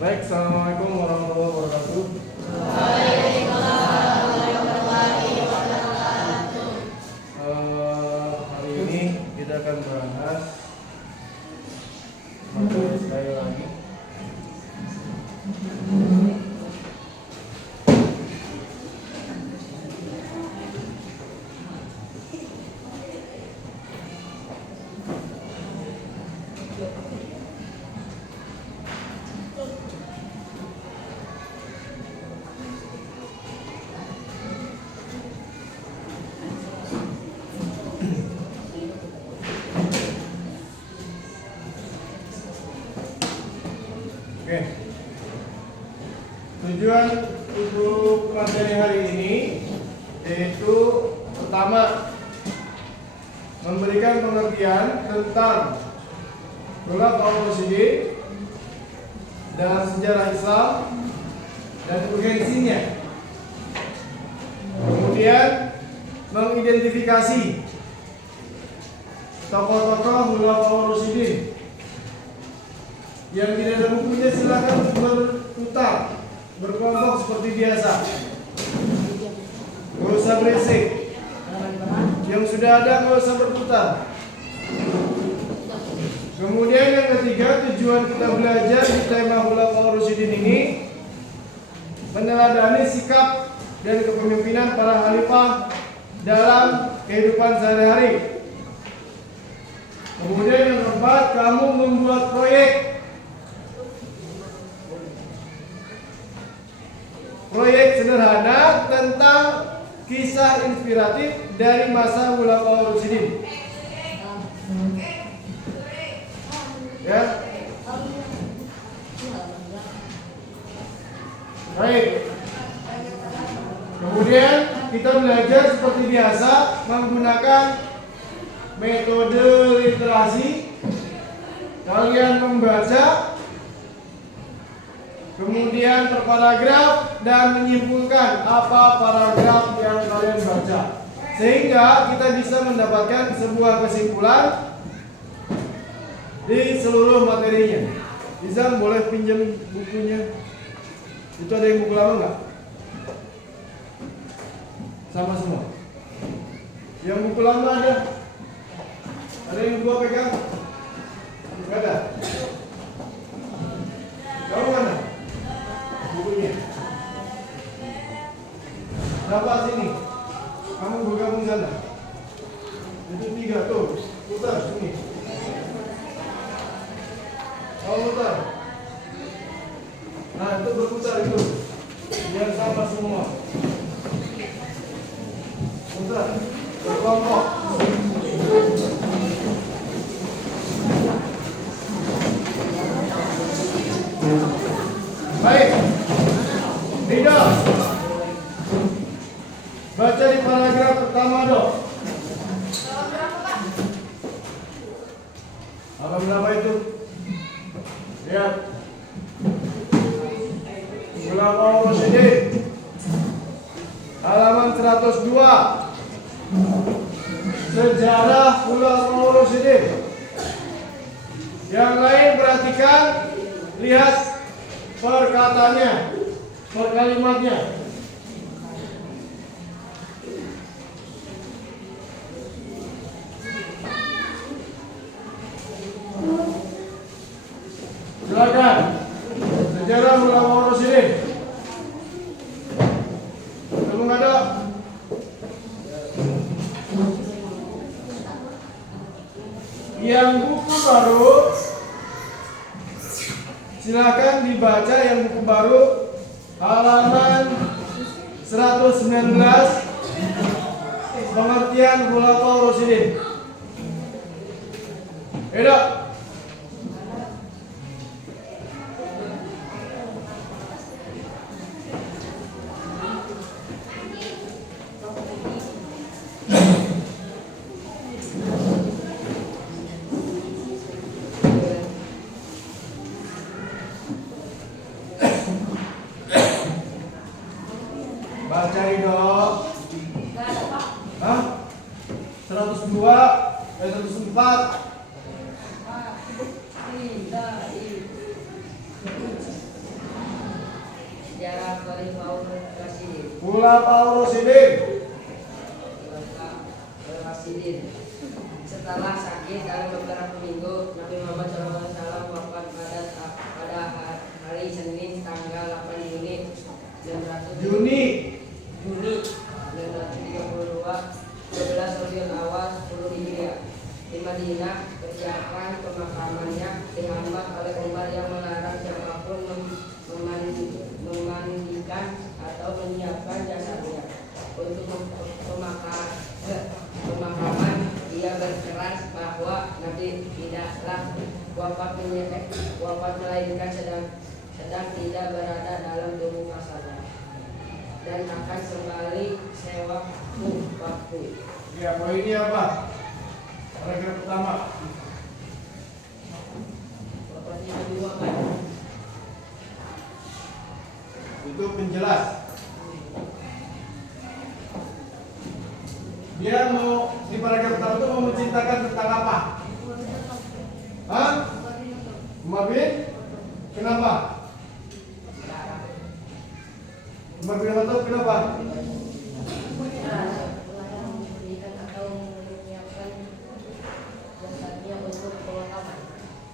Baik, assalamualaikum warahmatullahi wabarakatuh. Waalaikumsalam warahmatullahi wabarakatuh. Hari ini kita akan bahas materi sekali lagi. Oke. Tujuan untuk materi hari ini yaitu pertama memberikan pengertian tentang Khulafaur Rasyidin dalam sejarah Islam dan urgensinya. Kemudian mengidentifikasi tokoh-tokoh Khulafaur Rasyidin. Yang tidak ada bukunya silakan berputar, berkelompok seperti biasa. Gak usah berisik. Yang sudah ada gak usah berputar. Kemudian yang ketiga, tujuan kita belajar di tema Khulafaur Rasyidin ini meneladani sikap dan kepemimpinan para khalifah dalam kehidupan sehari-hari. Kemudian yang keempat, kamu membuat proyek sederhana tentang kisah inspiratif dari masa Khulafaur Rasyidin. Ya. Baik. Kemudian kita belajar seperti biasa menggunakan metode literasi. Kalian membaca, kemudian per paragraf dan menyimpulkan apa paragraf yang kalian baca, sehingga kita bisa mendapatkan sebuah kesimpulan di seluruh materinya. Izam boleh pinjam bukunya? Itu ada yang buku lama nggak? Sama semua. Yang buku lama ada? Ada yang gua pegang? Nggak ada. Kamu mana? Bukunya. Dapat sini. Kamu bergabung sana. Itu 3 tuh. Putar sini. Kamu putar. Nah, itu berputar itu. Biar sama semua. Putar. Berkelompok. Baik. Rida, baca di paragraf pertama dong. Halaman berapa itu? Lihat. Khulafaur Rasyidin. Halaman 102. Sejarah Khulafaur Rasyidin. Yang lain perhatikan, lihat perkataannya, per kalimatnya. Silakan. Sejarah Khulafaur Rasyidin. Belum ada? Yang buku baru silakan dibaca, yang buku baru halaman 119, pengertian Khulafaur Rasyidin. Edo. Baca dong. Hah? 102, 104. Khulafaur Rasyidin. Setelah sakit dalam beberapa minggu, Nabi Muhammad SAW wafat pada hari Senin tanggal 8 Juni 1932 12 Rabiul Awal 10 Hijriah di Madinah. Persiapan pemakamannya dihambat oleh Umar yang melarang siapapun memandikan atau menyiapkan jasadnya. Untuk pemakaman, dia berkeras bahwa Nabi tidaklah wafat melainkan sedang tidak berada dalam tubuh pasalnya dan akan kembali sewaktu-waktu. Ya, poinnya apa? Paragraf pertama. Wafatnya Nabi Muhammad. Itu penjelas. Dia mau di paragraf pertama itu mau menceritakan tentang apa? Hah? Umar bin? Kenapa? Umar bin Khattab kenapa?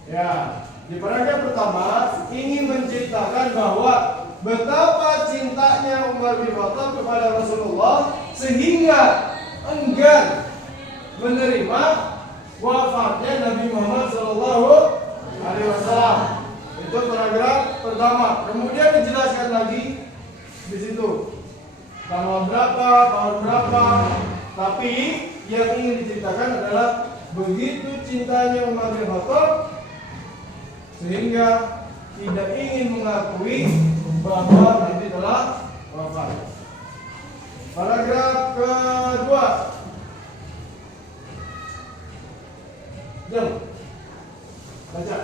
Ya, di paragraf pertama ingin menceritakan bahwa betapa cintanya Umar bin Khattab kepada Rasulullah sehingga enggan menerima wafatnya Nabi Muhammad SAW. Itu paragraf pertama. Kemudian dijelaskan lagi di situ tanggal berapa, tahun berapa. Tapi yang ingin diceritakan adalah begitu cintanya Umar bin Khattab sehingga tidak ingin mengakui bahwa Nabi telah wafat. Paragraf kedua. Jom baca.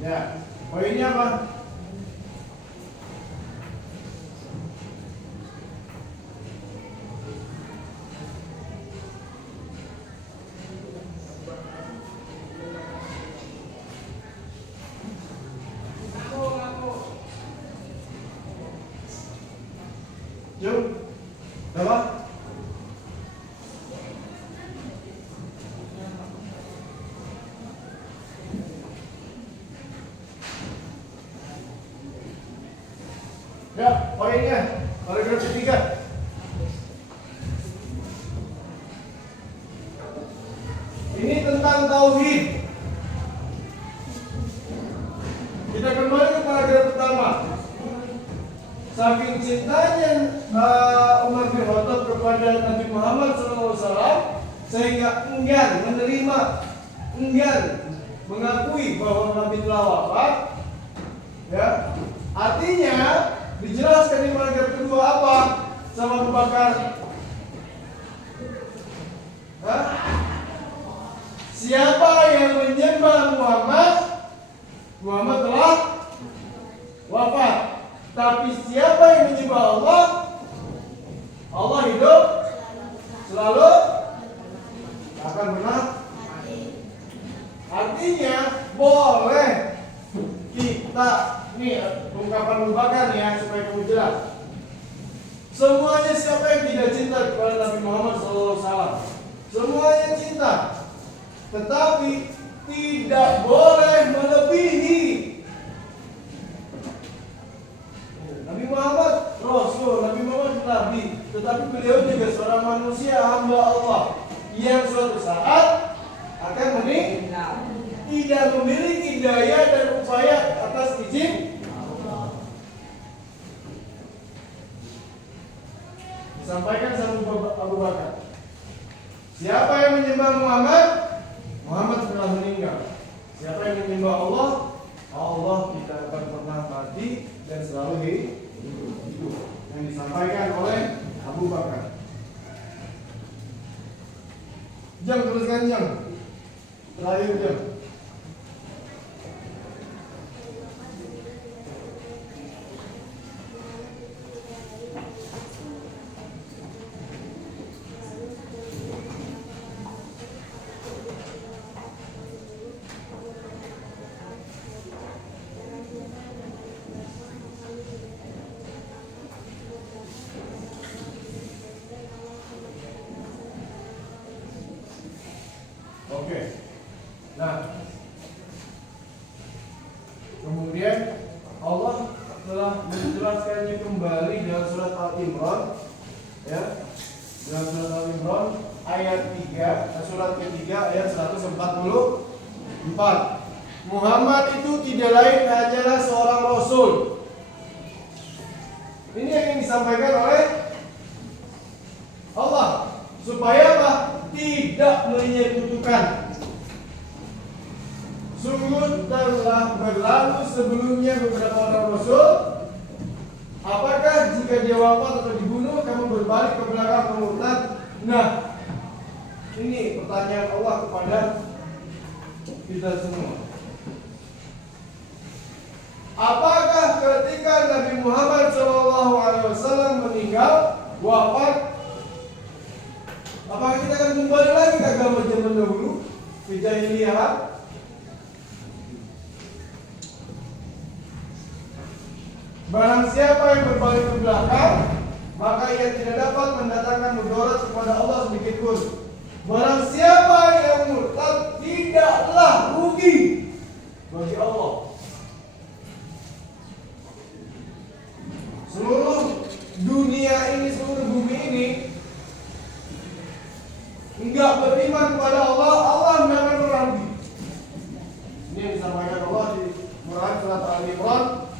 Ya, poinnya apa? Jom, apa? Ya, poinnya paragraf ketiga. Ini tentang tauhid. Kita kembali ke paragraf pertama. Saking cintanya Umar bin Khattab kepada Nabi Muhammad SAW sehingga enggan menerima, enggan mengakui bahwa Nabi telah wafat. Ya, artinya dijelaskan di paragraf kedua apa sama Abu Bakar? Hah? Siapa yang menyembah Muhammad, Muhammad telah wafat. Tapi siapa yang menyembah Allah, Allah hidup selalu, akan pernah mati. Artinya boleh kita, nih ungkapan Abu Bakar ya supaya kamu jelas. Semuanya siapa yang tidak cinta kepada Nabi Muhammad SAW, semuanya cinta, tetapi tidak boleh melebihi. Nabi Muhammad Rasul, Nabi Muhammad Nabi, tetapi beliau juga seorang manusia, hamba Allah yang suatu saat akan meninggal, tidak memiliki daya dan upaya atas izin Allah. Disampaikan sama Abu Bakar, siapa yang menyembah Muhammad, Muhammad telah meninggal. Siapa yang menyembah Allah, Allah tidak akan pernah mati dan selalu hidup. Yang disampaikan oleh Abu Bakar. Jam teruskan jam. Lahirnya. Oke. Nah, kemudian Allah telah menjelaskannya kembali dalam surat Al-Imran, ya. Dalam surat Al-Imran ayat 3, surat ketiga ayat 144. Muhammad itu tidak lain hanyalah seorang rasul. Ini yang disampaikan oleh Allah supaya apa? Tidak menyekutukan. Sungguh telah berlalu sebelumnya beberapa orang rasul. Apakah jika dia wafat atau dibunuh kamu berbalik ke belakang murtad? Nah, ini pertanyaan Allah kepada kita semua. Apakah ketika Nabi Muhammad SAW meninggal, wafat, apakah kita akan kembali lagi ke agama zaman dahulu, ke jahiliyah? Barang siapa yang berbalik ke belakang, maka ia tidak dapat mendatangkan mudarat kepada Allah sedikit pun. Barang siapa yang murtad, tidaklah rugi bagi Allah. Seluruh dunia ini, seluruh bumi ini enggak beriman kepada Allah, Allah tidak akan pernah rugi. Ini yang disampaikan Allah di Quran surat Al-Imran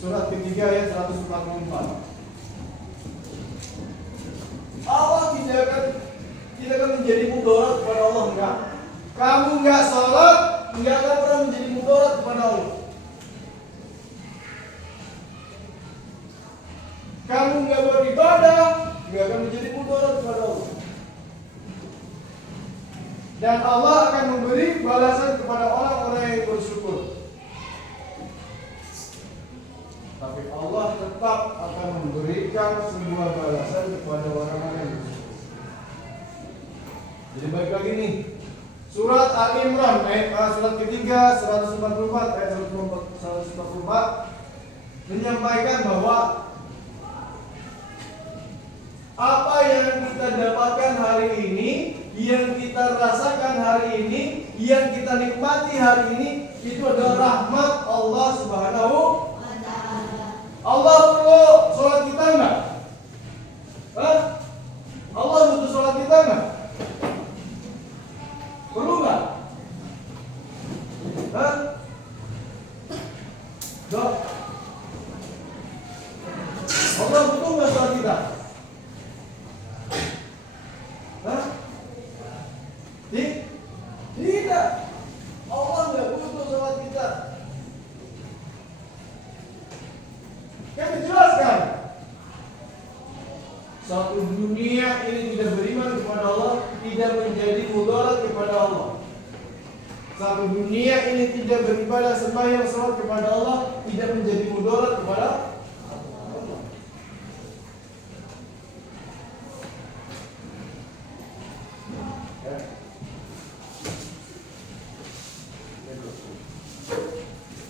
surat ketiga ayat 144. Allah tidak akan menjadi mudarat kepada Allah, enggak. Kamu enggak sholat, enggak akan pernah menjadi mudarat kepada Allah. Kamu enggak beribadah, enggak akan menjadi mudarat kepada Allah. Dan Allah akan memberi balasan kepada orang-orang yang bersyukur. Tapi Allah tetap akan memberikan sebuah balasan kepada orang-orang yang bersyukur. Jadi baik lagi nih, surat Al-Imran surat ketiga 144 ayat 144 menyampaikan bahwa apa yang kita dapatkan hari ini, yang kita rasakan hari ini, yang kita nikmati hari ini, itu adalah rahmat Allah Subhanahu wa ta'ala. Allah perlu sholat kita enggak? Allah butuh sholat kita enggak? Perlu enggak? Dok, Allah butuh enggak sholat kita? Tidak. Allah enggak butuh sholat kita. Kan dijelaskan, satu dunia ini tidak beriman kepada Allah, tidak menjadi mudarat kepada Allah. Satu dunia ini tidak beribadah sembahyang salat kepada Allah, tidak menjadi mudarat kepada Allah.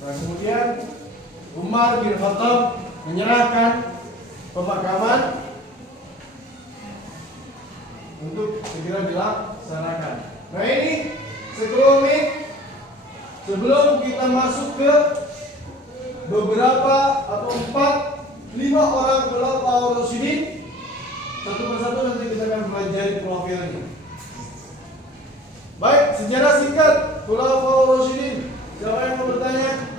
Nah, kemudian Umar bin Khattab menyerahkan pemakaman untuk segera dilaksanakan. Nah, ini sebelum kita masuk ke beberapa atau 4-5 orang khulafaur rasyidin, satu persatu nanti kita akan pelajari profilnya. Baik, sejarah singkat khulafaur rasyidin. Siapa yang mau bertanya?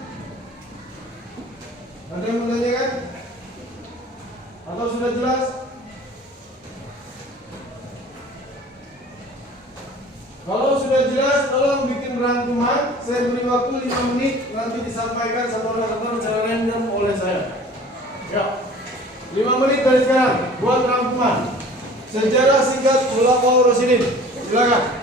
Ada yang menanyakan? Atau sudah jelas? Kalau sudah jelas, tolong bikin rangkuman. Saya beri waktu 5 menit, nanti disampaikan satu-satu secara random oleh saya. Ya, 5 menit dari sekarang buat rangkuman sejarah singkat khulafaur rasyidin. Silakan.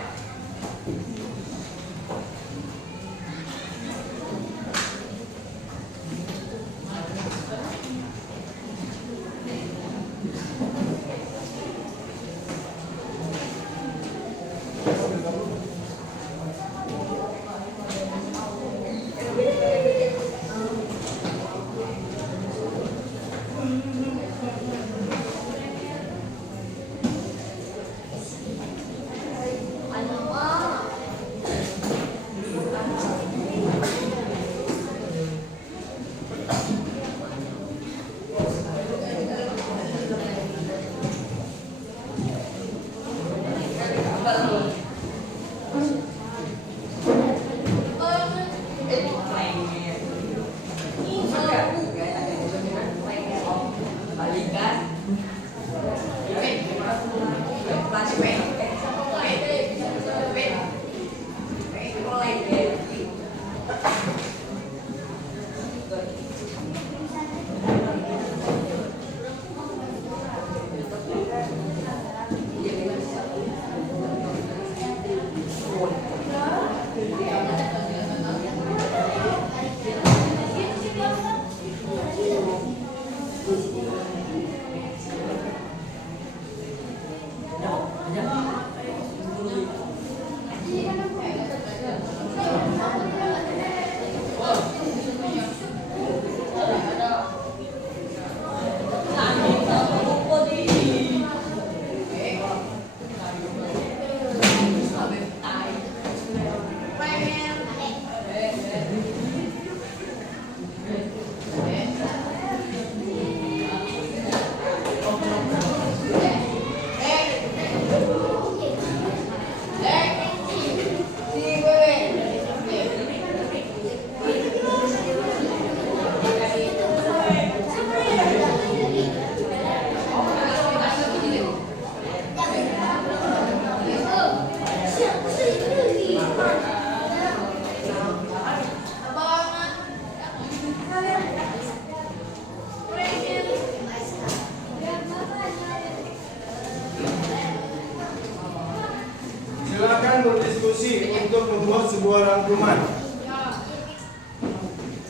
Silakan berdiskusi untuk membuat sebuah rangkuman.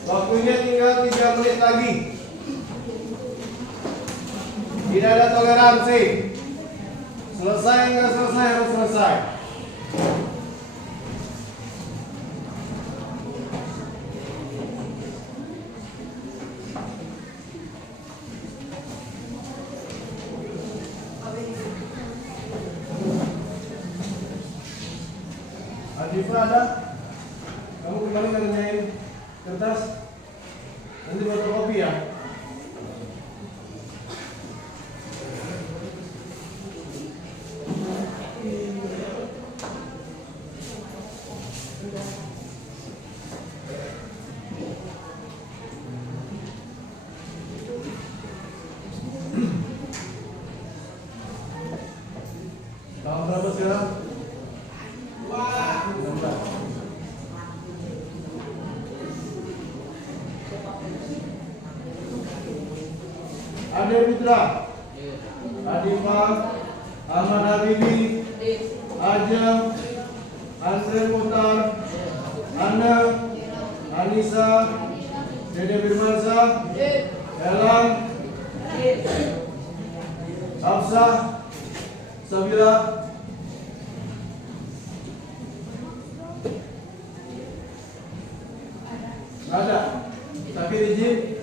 Waktunya tinggal 3 menit lagi. Tidak ada toleransi. Selesai nggak selesai harus selesai. Adifa ada? Kamu kembali ngerjain kertas? Nanti fotokopi ya? Tahun berapa sekarang? Ade Putra, Adifa, Ahmad Habibi, Ajam, Ansel Muhtar, Ana, Anissa, Dede Firmansyah, Elang, Hafsah, Sabila. Ada, tapi izin.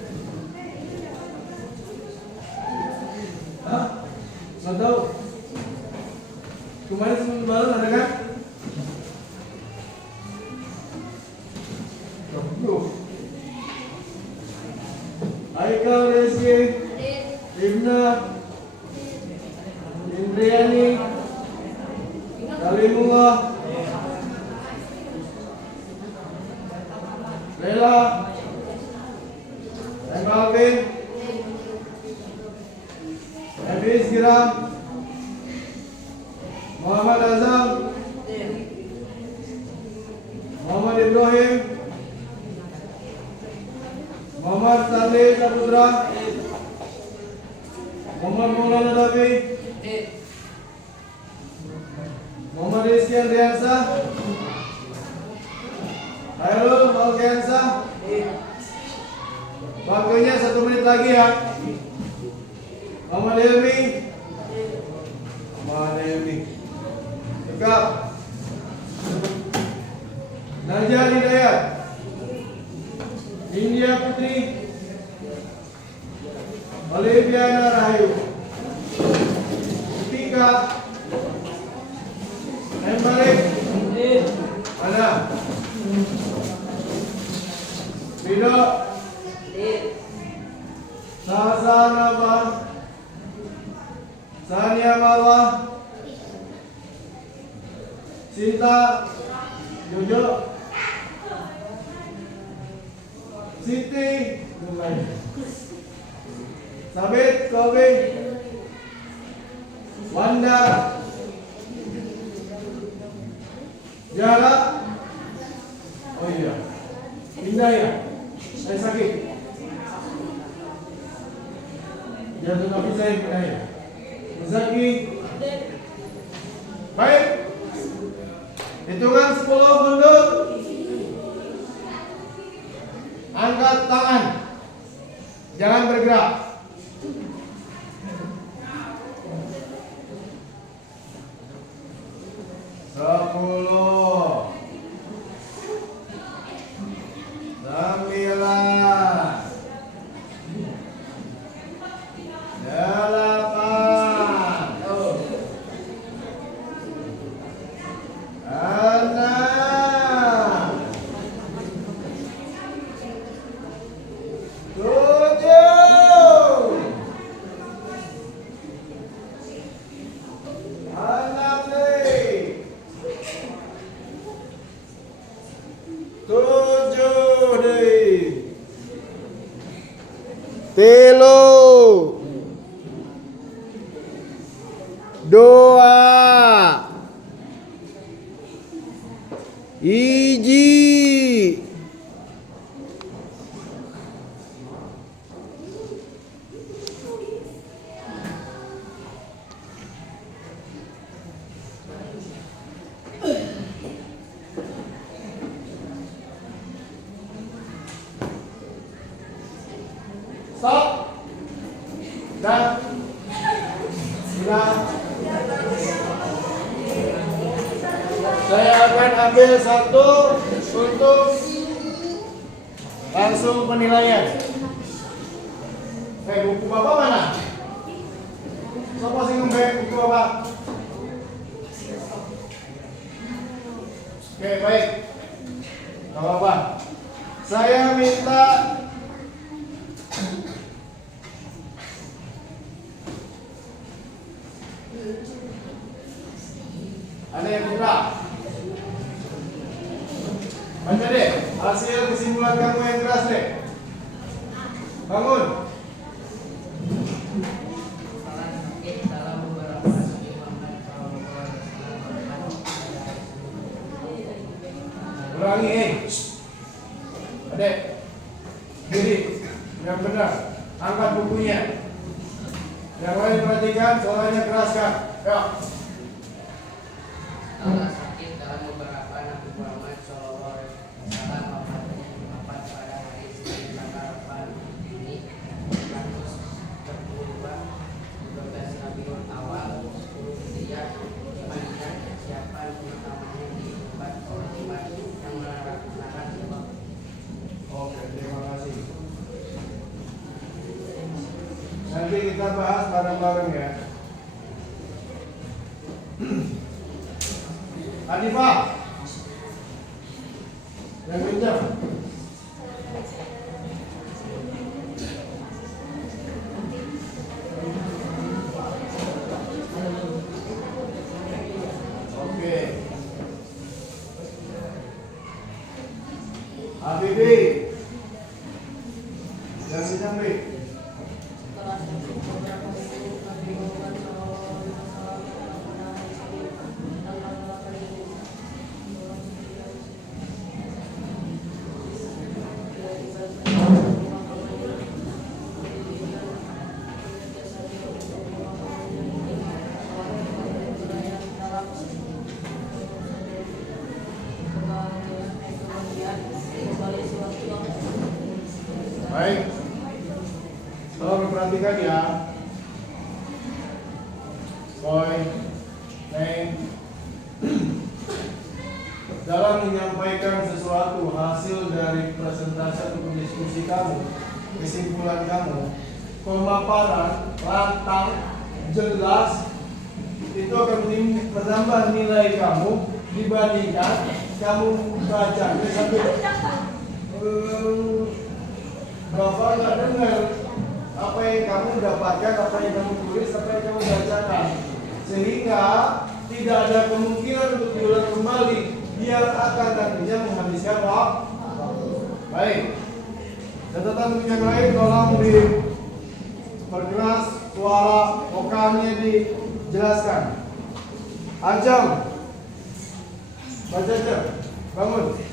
Hah? Nggak tahu. Kemarin sebelum lebaran ada kan? Tuh. Aikal Rizky, Ibna, Indriani, Kalimullah, Lela, Alvin, Habis Giram, Muhammad Azam, Muhammad Ibrahim, Muhammad Saleh Saputra, Muhammad Maulana Dafi, Muhammad Rizky Andriansa, Hairul Alkiansa. Waktunya 1 menit lagi ya. Muhammad Helmi, Muhammad Helmi, cakap. Mana? Ridho. Sasan apa? Sania Marwah. Sinta. Jojo. Siti. Sabit. Kobe. Wanda. Jara. Oh iya. Indah ya. Saya sakit. Jangan tapi saya pindah ya. Zaki. Baik. Hitungan 10 mundur. Angkat tangan. Jangan bergerak. Telu, dua, iji, stop. Dan saya akan ambil satu untuk langsung penilaian. Buku Bapak mana? Sopo sing ngombe buku Bapak? Oke, baik. Gak apa-apa. Saya minta ada yang buka. Baca deh hasil kesimpulan kamu yang keras deh. Bangun. Ulangi, adek. Diri yang benar. Angkat bukunya. Yang lain perhatikan, suaranya keraskan. Yuk. Allah sakit dalam beberapa Nabi Muhammad SAW wafat pada hari Senin tanggal 8 Juni 1942 12 Rabiul Awal 10 Hijriah di Madinah. Persiapan pemakamannya dibuat oleh imam yang melaksanakan sebab. Oke, terima kasih. Nanti kita bahas bareng-bareng ya. Adifah, yang kencang. Oke. Habibi, yang kencang nih. Baik, tolong perhatikan ya. Boy, Neng, dalam menyampaikan sesuatu hasil dari presentasi atau diskusi kamu, kesimpulan kamu, pemaparan lantang, jelas, itu akan menambah nilai kamu dibandingkan kamu baca. Sampai Bapak nggak dengar apa yang kamu dapatkan, apa yang kamu tulis, apa yang kamu bacakan, sehingga tidak ada kemungkinan untuk diulang kembali yang akan nantinya menghabiskan waktu. Baik, catatan yang lain tolong diperkeras suara vokalnya dijelaskan. Ajam, baca aja, bangun.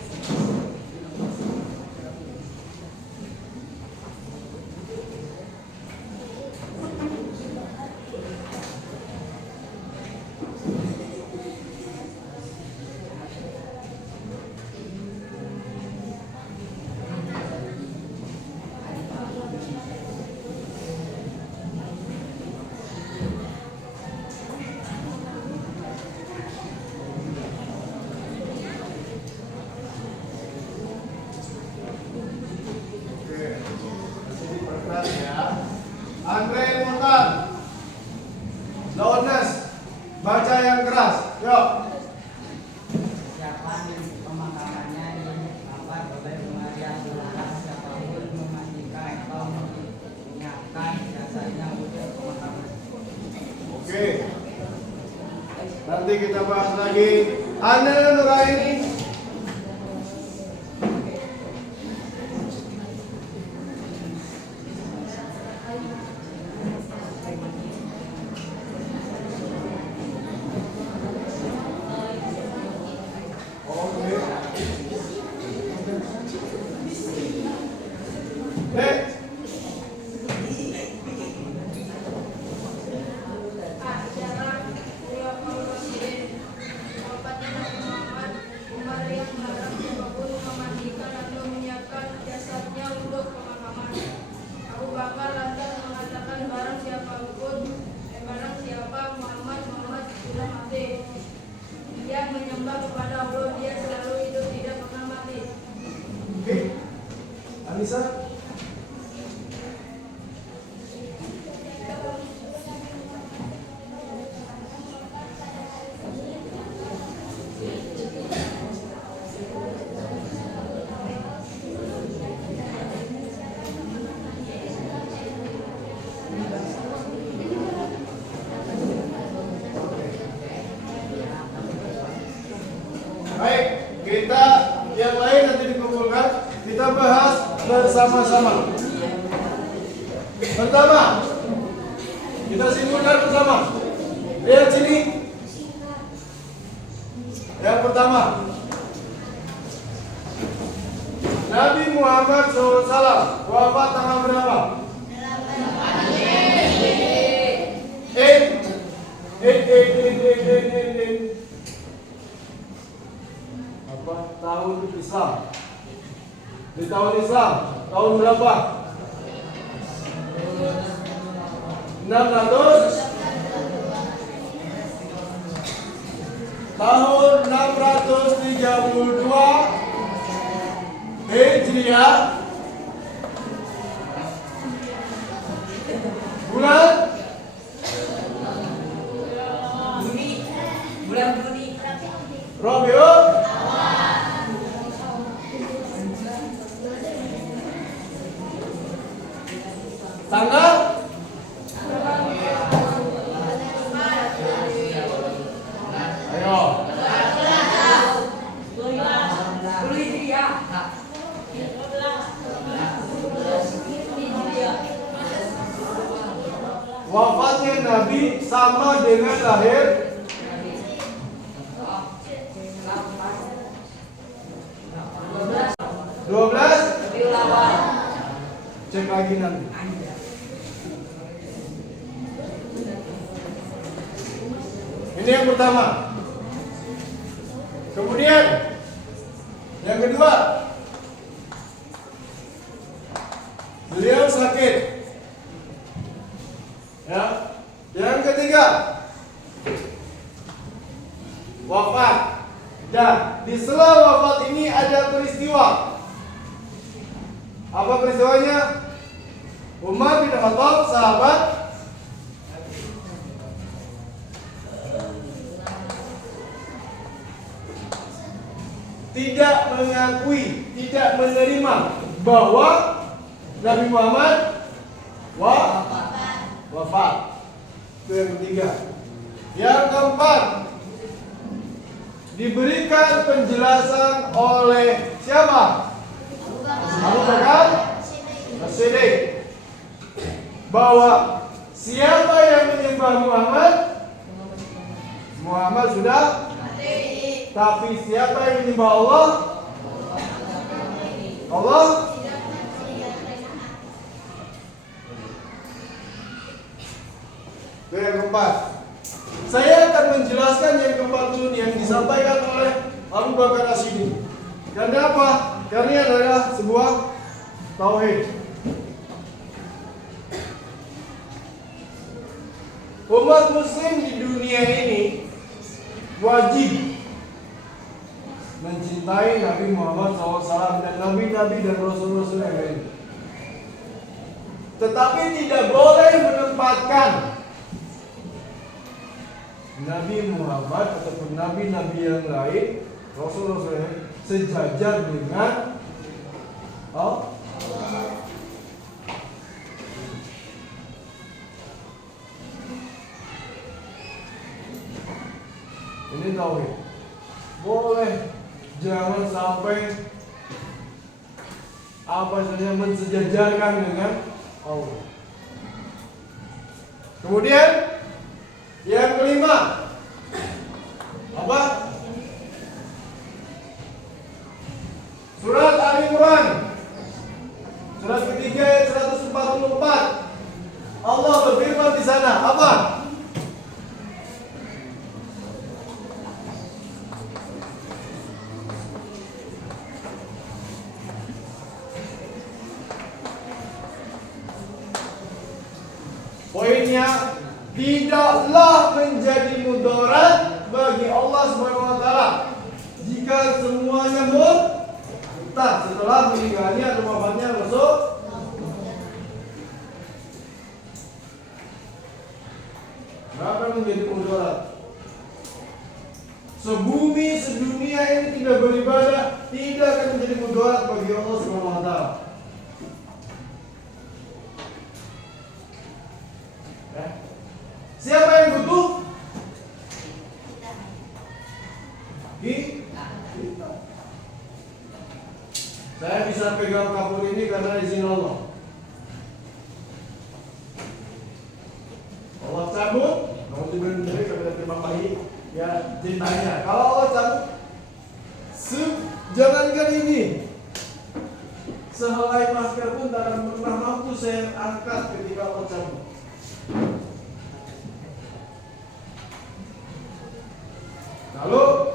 Andre Montan, Laonas, baca yang keras, yuk. Siapa pemakamannya digambar oleh pengajian melarang siapapun memandikan atau menyiapkan jasanya untuk pemakaman. Oke. Nanti kita bahas lagi. Ana Nuraini. Menyembah kepada Allah, dia selalu hidup, tidak pernah mati. Oke. Anissa. Baik, kita yang lain nanti dikumpulkan, kita bahas bersama-sama. Pertama, kita simpulkan bersama. Lihat sini. Yang pertama, Nabi Muhammad SAW wafat tanggal berapa? Apa tahun Islam? Di tahun Islam tahun berapa? 600 tahun 632 Hijriah, bulan Juni Rabiul tanggal ayo wafatnya Nabi sama dengan lahir dua belas. Cek lagi nanti. Ini yang pertama. Kemudian yang kedua, beliau sakit. Ya. Yang ketiga, wafat. Dan di sela wafat ini ada peristiwa. Apa peristiwanya? Umar bin Khattab, sahabat tidak mengakui, tidak menerima bahwa Nabi Muhammad wafat. Itu yang ketiga. Yang keempat, diberikan penjelasan oleh siapa? Abu Bakar As-Siddiq, bahwa siapa yang menyembah Muhammad sudah mati. Tapi siapa yang menyembah Allah itu yang keempat. Saya akan menjelaskan yang keempat dulu yang disampaikan oleh Abu Bakar As-Siddiq. Karena apa? Karena ini adalah sebuah tauhid. Umat muslim di dunia ini wajib mencintai Nabi Muhammad SAW dan nabi-nabi dan rasul-rasul yang lain. Tetapi tidak boleh menempatkan Nabi Muhammad ataupun nabi-nabi yang lain, rasul-rasul yang lain, sejajar dengan Allah. Ini tauhid. Boleh, jangan sampai apa saja mensejajarkan dengan Allah. Kemudian yang kelima, apa? Surat Ali Imran, surat ketiga ayat 144. Allah berfirman di sana, apa? Poinnya, tidaklah menjadi mudarat bagi Allah Subhanahu wa taala jika semuanya murtad setelah meninggalnya atau wafatnya Rasul. Tidak akan menjadi mudarat. Sebumi sedunia ini tidak beribadah, tidak akan menjadi mudarat bagi Allah Subhanahu wa taala. Siapa yang butuh? Kita. Saya bisa pegang kapur ini karena izin Allah. Allah cabut, kamu diberi kepada terima kasih ya cintanya. Kalau Allah cabut, jangankan ini, sehelai masker pun tak akan pernah mampu saya angkat ketika Allah cabut. Lalu,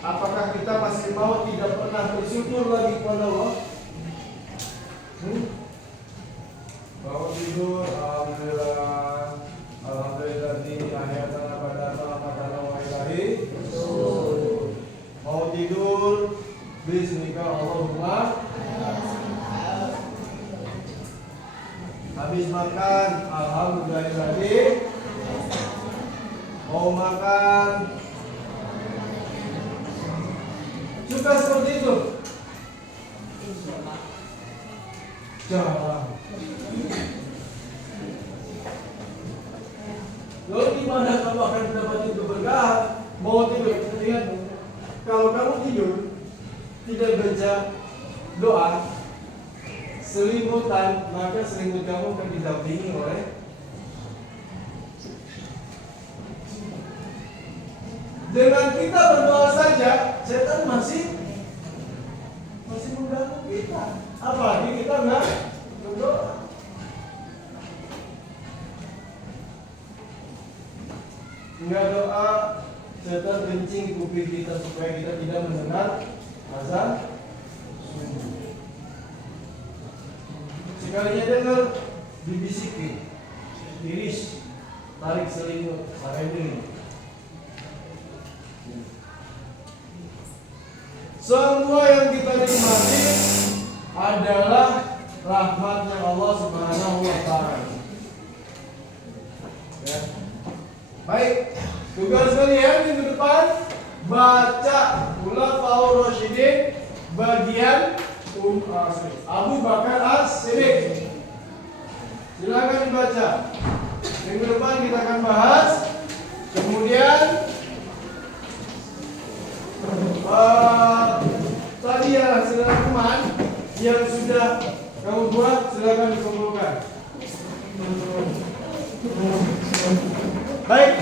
apakah kita masih mau tidak pernah bersyukur lagi kepada Allah? Mau tidur, alhamdulillah, alhamdulillah ini ahyatana pada ta'amatana wa ilahi. Mau tidur, bismika Allahumma. Habis makan, alhamdulillah. Mau makan, suka seperti itu? Jangan. Lalu gimana kamu akan mendapatkan keberkahan? Mau tidur, lihat. Kalau kamu tidur tidak baca doa selimutan, maka selimut kamu akan didampingi oleh dengan kita berdoa saja, setan masih mengganggu kita. Apalagi kita nggak berdoa. Nggak doa, setan kencing kuping kita supaya kita tidak mendengar azan subuh. Sekalinya dengar, dibisikin, tiris, tarik selimut, sarending. Semua yang kita nikmati adalah rahmatnya Allah Subhanahu wa taala. Ya. Baik, tugas kalian minggu depan baca Khulafaur Rasyidin bagian Abu Bakar As-Siddiq. Silakan dibaca. Minggu depan kita akan bahas. Kemudian tadi ya hasil rangkuman yang sudah kamu buat silakan dikumpulkan. Baik.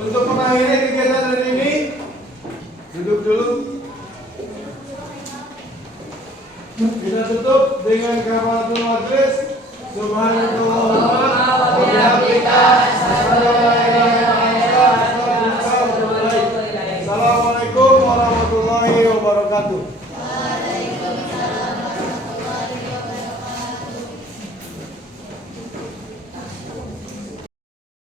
Untuk mengakhiri kegiatan hari ini, duduk dulu. Kita tutup dengan kafaratul majlis. Subhanallah wa bihamdika, asyhadu an la ilaha